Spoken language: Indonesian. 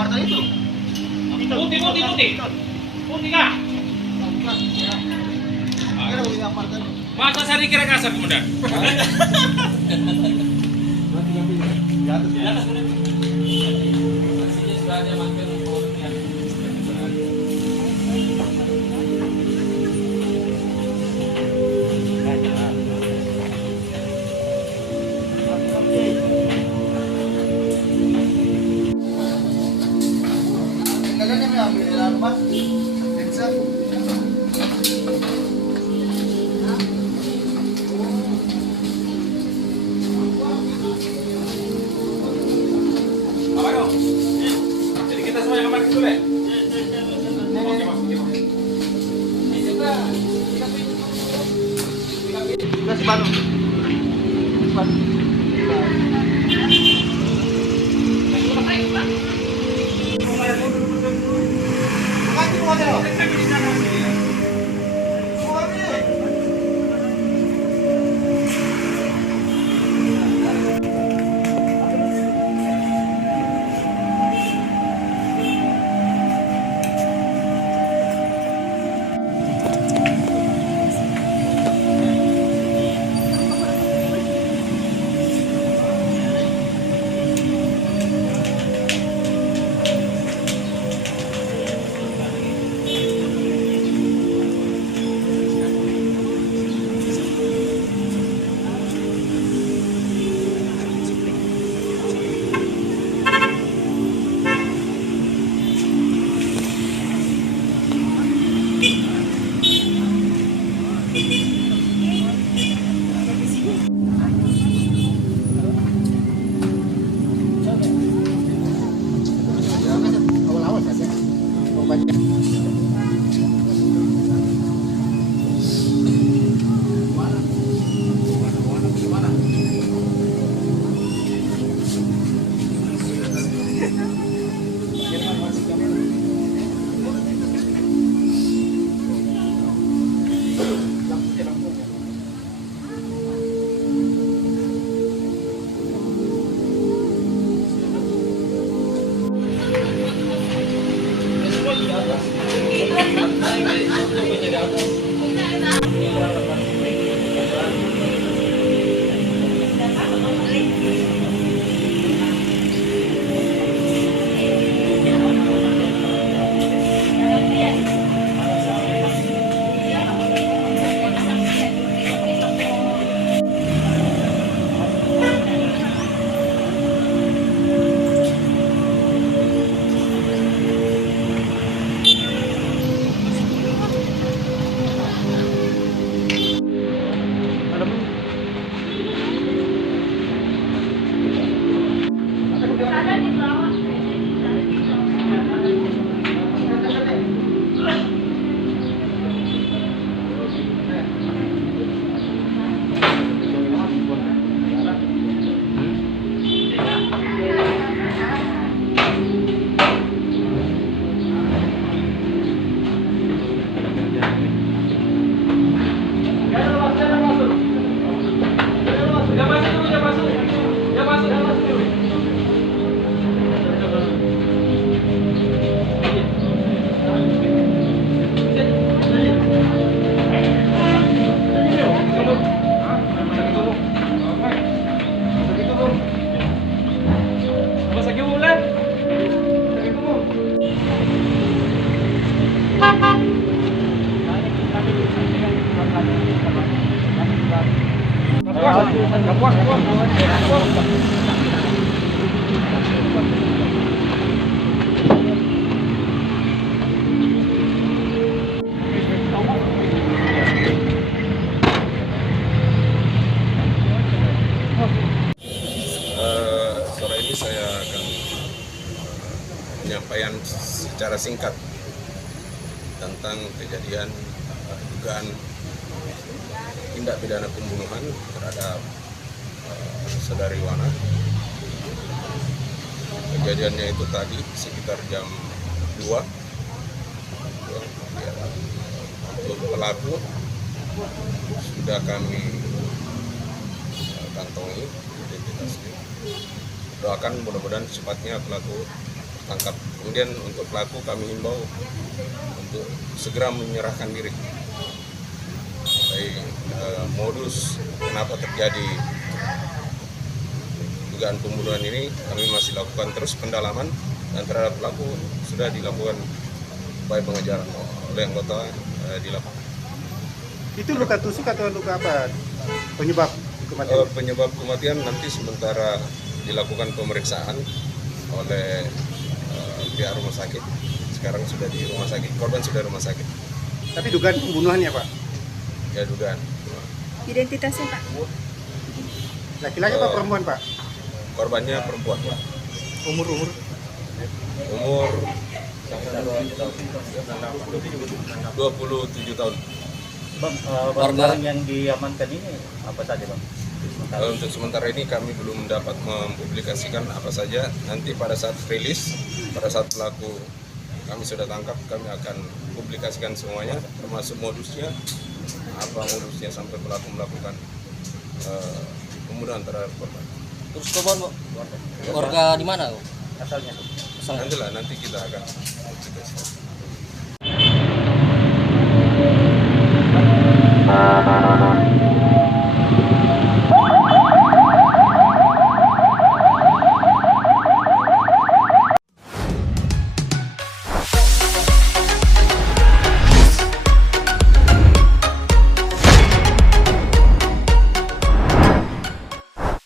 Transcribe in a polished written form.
apartemen itu. Putih kah? Kira punya apartemen. Masa saya dikira kasar kemudian? Di atas. Sudah ada mampir kemudian. Kalian yang ambil apa? Pizza. Apa dong? Jadi kita semua yang kemarin dulu ya? Oke, Mas. Ini juga Kasih baru. Awal-awal saja. Banyak. Sore ini saya akan menyampaikan secara singkat tentang kejadian dugaan tindak pidana pembunuhan terhadap saudari Wana. Kejadiannya itu tadi sekitar jam 2. Untuk pelaku sudah kami kantongi identitasnya. Doakan mudah-mudahan secepatnya pelaku tangkap. Kemudian untuk pelaku kami himbau untuk segera menyerahkan diri. Baik, modus kenapa terjadi dugaan pembunuhan ini kami masih lakukan terus pendalaman, dan terhadap pelaku sudah dilakukan upaya pengejaran oleh anggota di lapangan. Itu luka tusuk atau luka apa? Penyebab kematian? Penyebab kematian nanti sementara dilakukan pemeriksaan oleh pihak rumah sakit. Sekarang sudah di rumah sakit, korban sudah rumah sakit. Tapi dugaan pembunuhannya Pak? Ya dugaan. Identitasnya Pak? Laki-laki apa perempuan Pak? Korbannya perempuan. Umur? Umur 27 tahun. Bang, barang yang diamankan ini apa saja Bang? Untuk sementara ini kami belum dapat mempublikasikan apa saja. Nanti pada saat rilis, pada saat pelaku kami sudah tangkap, kami akan publikasikan semuanya, termasuk modusnya, apa modusnya sampai pelaku melakukan pembunuhan terhadap korban. Terus korban warga di mana? Asalnya. Nantilah, nanti kita akan publikasikan.